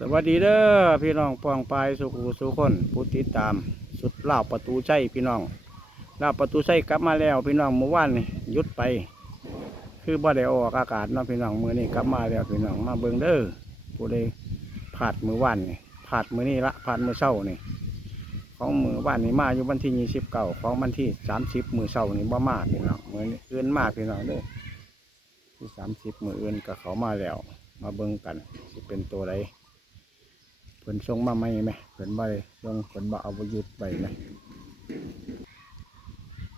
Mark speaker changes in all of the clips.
Speaker 1: สวัสดีเด้อพี่น้องปองปายสุขสุคนผู้ติดตามสุดล่าวประตูใจพี่น้องล่าวประตูใจกลับมาแล้ว พี่น้องเมื่อวานนี่ยุดไป คือบ่ได้ออกอากาศเนาะพี่น้องมือนี้กลับมาแล้วพี่น้องมาเบิ่งเด้อผู้ใดผาดมือวานนี่ผาดมือนี้ละผาดมือเช้านี่ของมือวานนี่มาอยู่วันที่ยี่สิบเก้าของวันที่สามสิบมือเช้านี่บ่มากพี่น้องมือนี้อื่นมากพี่น้องเด้อที่สามสิบมือเอื่นก็เขามาแล้ว มาเบิ่งกันสิเป็นตัวใด เพิ่นส่งมาไหมไหมเพิ่นบ่ได้ส่งเพิ่นบ่เอาไปยุดไว้ไหม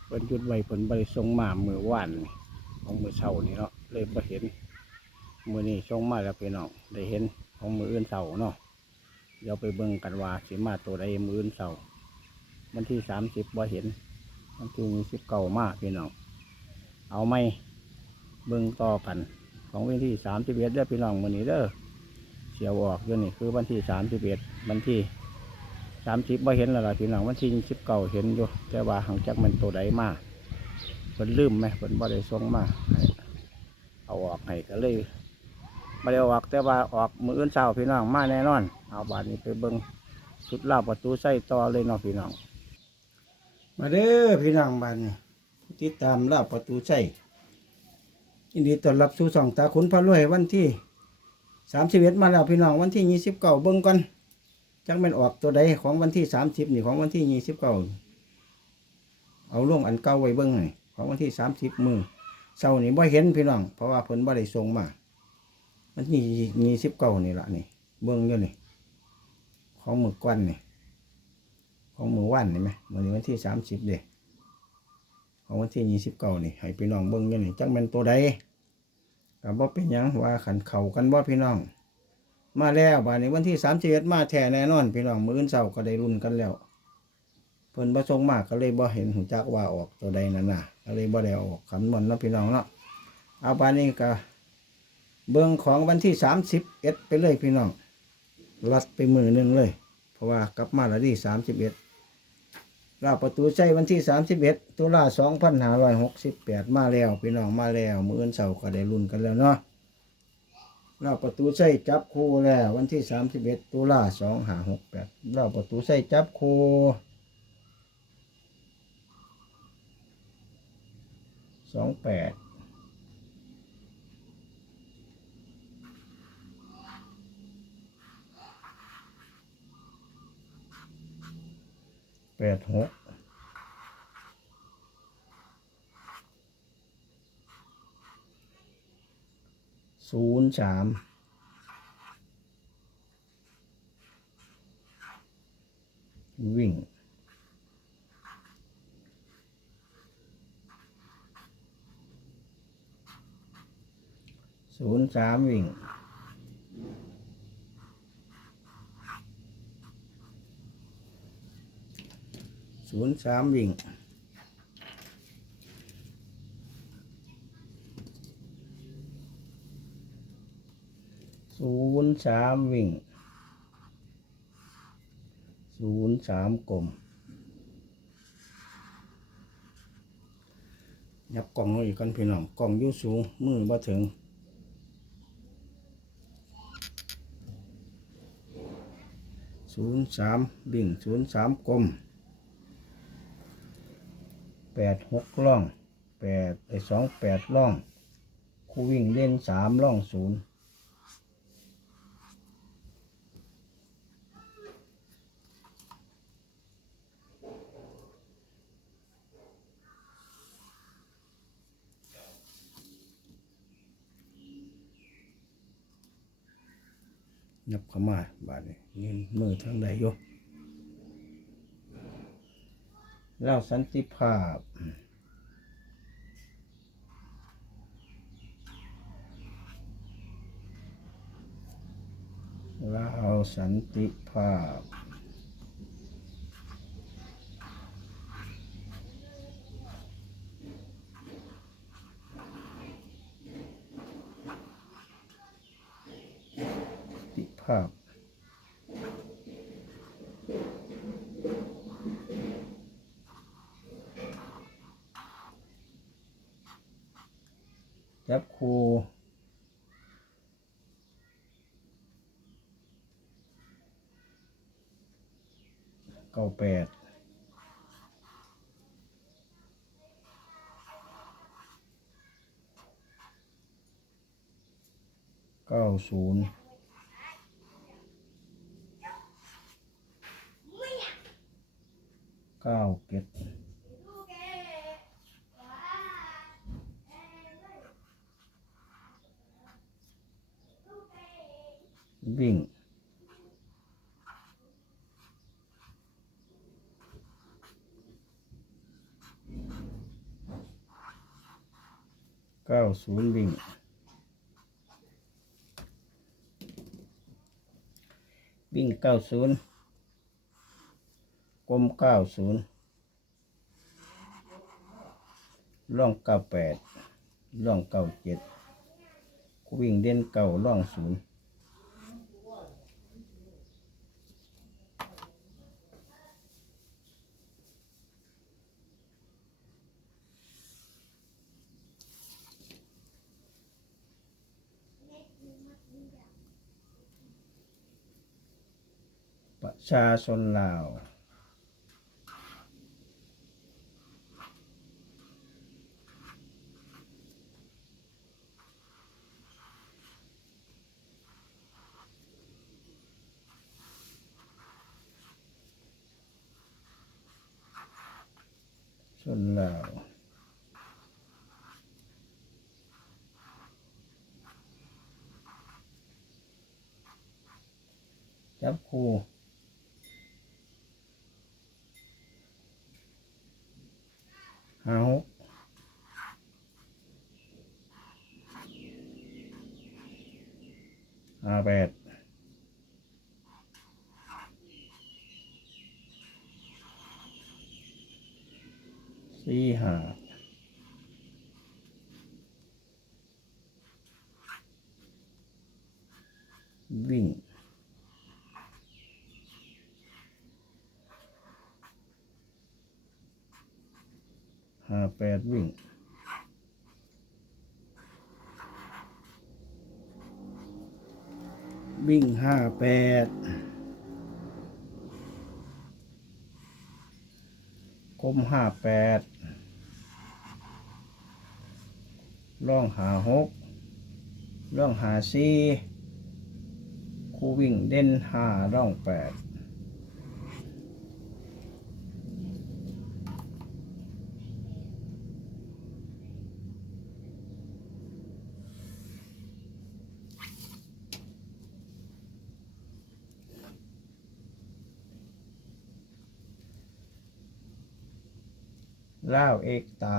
Speaker 1: เพิ่นยุดไว้เพิ่นบ่ได้ส่งมามือวานนี่ของมือเช้านี่เนาะเลยบ่เห็นมือนี้ส่งมาแล้วพี่น้องได้เห็นของมืออื่นเช้าเนาะเดี๋ยวไปเบิ่งกันว่าสิมาตัวใดมืออื่นเช้าวันที่30บ่เห็นวันที่29มากพี่น้องเอาไหมเบิ่งต่อกัน ของวันที่31เด้อพี่น้องมือนี้เด้อ สียวออกอยู่นี่คือวันที่สามสิบเอ็ดวันที่สามสิบบ่เห็นแล้วล่ะพี่น้องวันที่สิบเก้าเห็นอยู่แต่ว่าหางจากมันตัวใดมาเพิ่นลืมไหมเพิ่นบ่ได้ส่งมาเอาออกให้ก็เลยบ่ได้อออกแต่ว่าออกมืออื่นเช้าพี่น้องมาแน่นอน เอาบาดนี้ไปเบิ่งสุดลาบประตูใส่ต่อเลยเนาะพี่น้อง มาเด้อพี่น้องบานนี้ติดตามลาบประตูใส่ยินดีต้อนรับสู่ช่องตาขุนพระรวยวันที่ สามสิบเอ็ดมาแล้วพี่น้องวันที่ยี่สิบเก้าเบิ้งก่อนจักแม่นออกตัวใดของวันที่สามสิบนี่ของวันที่ยี่สิบเก้าเอาลงอันเก่าไว้เบิ้งหน่อยของวันที่สามสิบมือเศร้านี่บ่เห็นพี่น้อง เพราะว่าเพิ่นบ่ได้ส่งมาวันที่ยี่สิบเก้านี่ละนี่ เบิ้งอยู่นี่ ของมือกวันนี่ของมือวันนี่ไหมวันนี้วันที่สามสิบเด้ของวันที่ยี่สิบเก้านี่ให้พี่น้องเบิ้งอยู่นี่จักแม่นตัวใด ก็บ่เป็นยังว่าขันเข่ากันบ่พี่น้อง มาแล้วบานี้วันที่สามสิบเอ็ดมาแท้แน่นอน พี่น้องมื้ออื่นเช้าก็ได้รุ่นกันแล้วเพิ่นบ่ส่งมากก็เลยบ่เห็นหูจักว่าออกตัวใดนั่นน่ะก็เลยบ่ได้ออกขันหมดเนาะพี่น้องเนาะเอาบาดนี้ก็เบิ่งของวันที่สามสิบเอ็ดไปเลยพี่น้องลัดไปมือหนึงเลย เพราะว่ากลับมาแล้วที่สามสิบเอ็ด ลาประตูใจวันที่สามสิบเอ็ดตุลาสองพันห้าร้อยหกสิบแปดมาแล้วพี่น้องมาแล้ว มื้ออื่นเช้าก็ได้รุ่นกันแล้วเนาะเราประตูใช่จับคู่แล้ววันที่สามสิบเอ็ดตุลาสองหาหกแปดเราประตูใช่จับคู่สองแปด แปดหกศูนย์สามวิ่งศูนย์สามวิ่ง ศูนย์สามวิ่งศูนย์สามวิ่งศูนย์สามกลมยับกล่องลงอีกกันพี่น้องกล่องยู่สูงมือบ่ถึงศูนย์สามบิ่งศูนย์สามกลม ปดหกล่องแปดไอสองแปดล่อง คู่วิ่งเล่นสามล่องศูนย์นับเข้ามาบาดนี้ยืนมือทางใดอยู่ เล่าสันติภาพเล่าสันติภาพสันติภาพ จับครู เก้า แปดเก้าศูนย์เก้าเก็ดวิ่ง เก้าศูนย์วิ่งวิ่งเก้าศูนย์กลมเก้าศูนย์ล่องเก้าแปดล่องเก้าเจ็ดวิ่งเด่นเก้าล่องศูนย์ ชาชนลาว ชนลาวจับคู่ห้าหก ห้าแปดสี่ห้าวิ่งห้าแปดวิ่ง วิ่งห้าแปดคมห้าแปดล่องหาหกล่องหาสี่คู่วิ่งเด่นห้าล่องแปด ล่าวเอกตา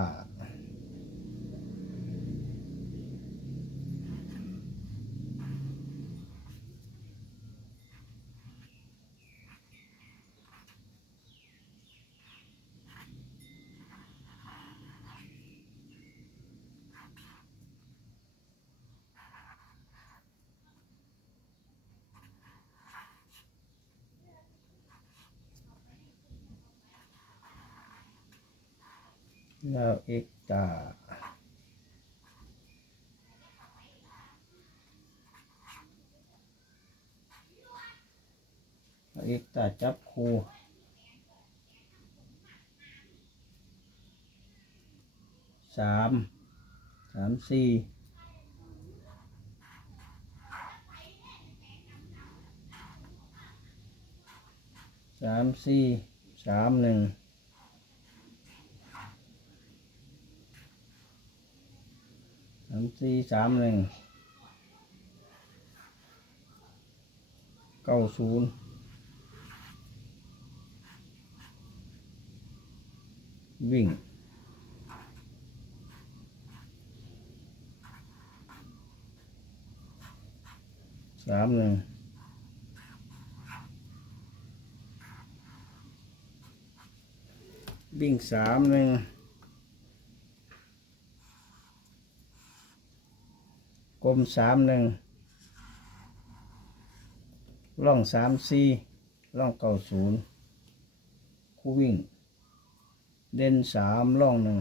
Speaker 1: แล่าวเอกตาเอกตาจับคูสามสามสี่สามสี่สามหนึ่งสามสี่สามหนึ่งเก้าศูนย์วิ่งสามหนึ่งวิ่งสามหนึ่ง กลมสามหนึ่งล่องสามสี่ล่องเก่าศูนย์คู่วิ่ง เด่นสามล่องหนึ่ง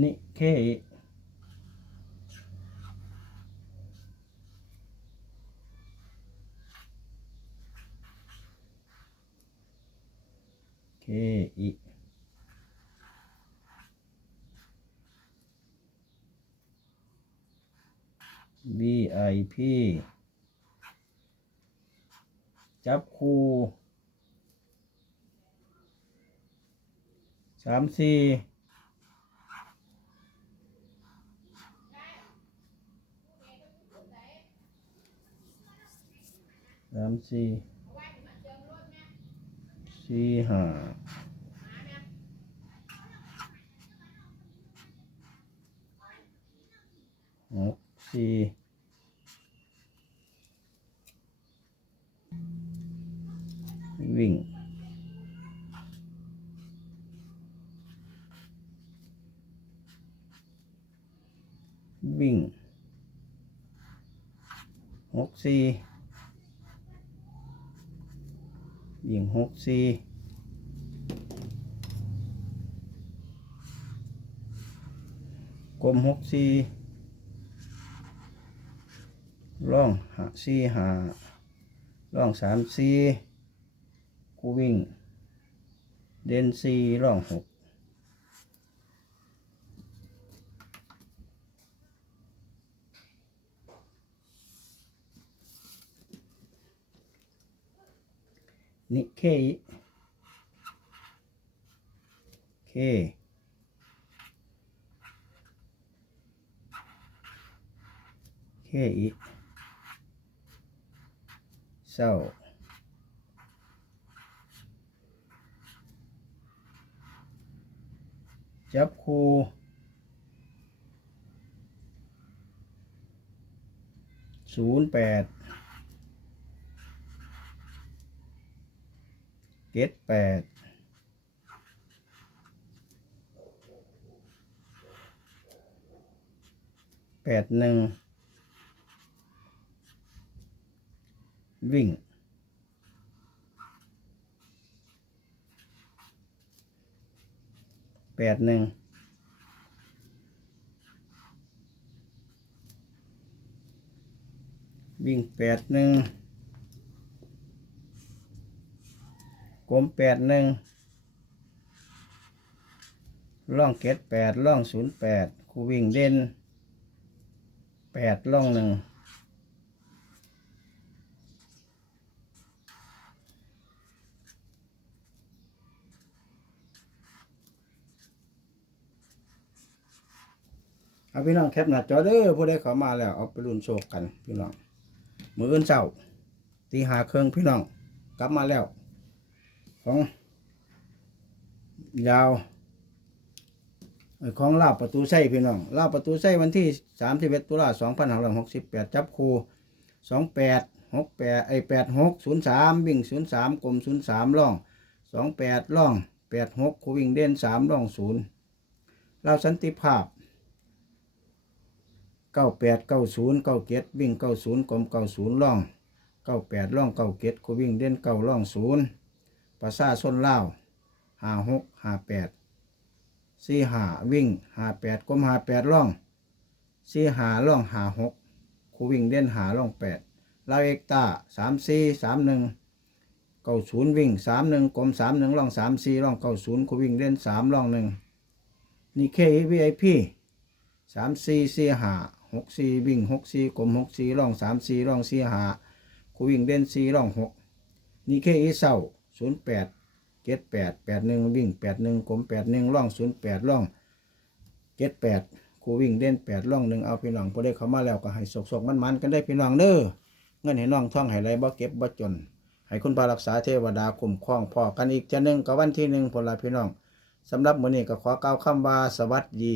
Speaker 1: นิเคอิเคอิ VIP จับคูสามสี่ สามสี่สี่ห้าหกสี่วิ่งวิ่งหกสี่วิ่ง หกสี่กลมหกสี่ร่องหาสี่หาร่องสามสี่กูวิ่ง เดนสี่ร่องหก นิเคอิ เค เคอิเศร้าจับคูศูนย์แปด เจ็ดแปดแปดหนึ่งวิ่งแปดหนึ่งวิ่งแปดหนึ่ง กลมแปดหนึ่งล่องเกตแปดล่องศูนย์แปดคูวิ่งเด่นแปดล่องหนึ่งเอาพี่น้องแคปหน้าจอเด้อผู้ใดเขามาแล้วเอาไปรุ่นโชคกันพี่น้องมืออื่นเช้าตีหาเครื่องพี่น้องกลับมาแล้ว ของยาวเอ่อของลาบประตูไส้พี่น้องลาบประตูไส้วันที่สามสิบเอ็ดตุลาสองพันห้าร้อยหกสิบแปดจับคูสองแปดหกแปดไอแปดหกศูนย์สามวิ่งศูนย์สามกลมศูนย์สามล่องสองแปดล่องแปดหกคูวิ่งเด่นสามล่องศูนย์เราสันติภาพเก้าแปดเก้าศูนย์เก้าเจ็ดวิ่งเก้าศูนย์กลมเก้าศูนย์ล่องเก้าแปดล่องเก้าเจ็ดคูวิ่งเด่นเก้าล่องศูนย์ ประชาชนเล่าห้าหกห้าแปดสี่หาวิ่งห้าแปดก้มห้าแปดล่องสี่หาล่องห้าหกคูวิ่งเด่นหาล่องแปดลาเอกตาสามสี่สามหนึ่งเก้าศูนย์วิ่งสามหนึ่งกลมสามหนึ่งล่องสามสี่ล่องเก้าศูนย์คูวิ่งเด่นสามล่องหนึ่งนี่เควีไอพีสามสี่สี่หาหกสี่วิ่งหกสี่กลมหกสี่ล่องสามสี่ล่องสี่หาคูวิ่งเด่นสี่ล่องหกนี่แค่อีเศร้า ศูนย์แปดเจ็ดแปดแปดหนึ่งวิ่งแปดหนึ่งกลมแปดหนึ่งล่องศูนย์แปดล่องเจ็ดแปดครูวิ่งเด่นแปดล่องหนึ่งเอาพี่น้องพอได้เข้ามาแล้วก็ให้สกสกมันมันๆกันได้พี่น้องเด้อเงินให้น้องท่องให้ไรบ่เก็บบ่จน ให้คุณพารักษาเทวดาคุ้มครองพอกันอีกจะหนึ่งกับวันที่หนึ่งพลละพี่น้องสำหรับมื้อนี้ก็ขอกล่าวคำว่าสวัสดี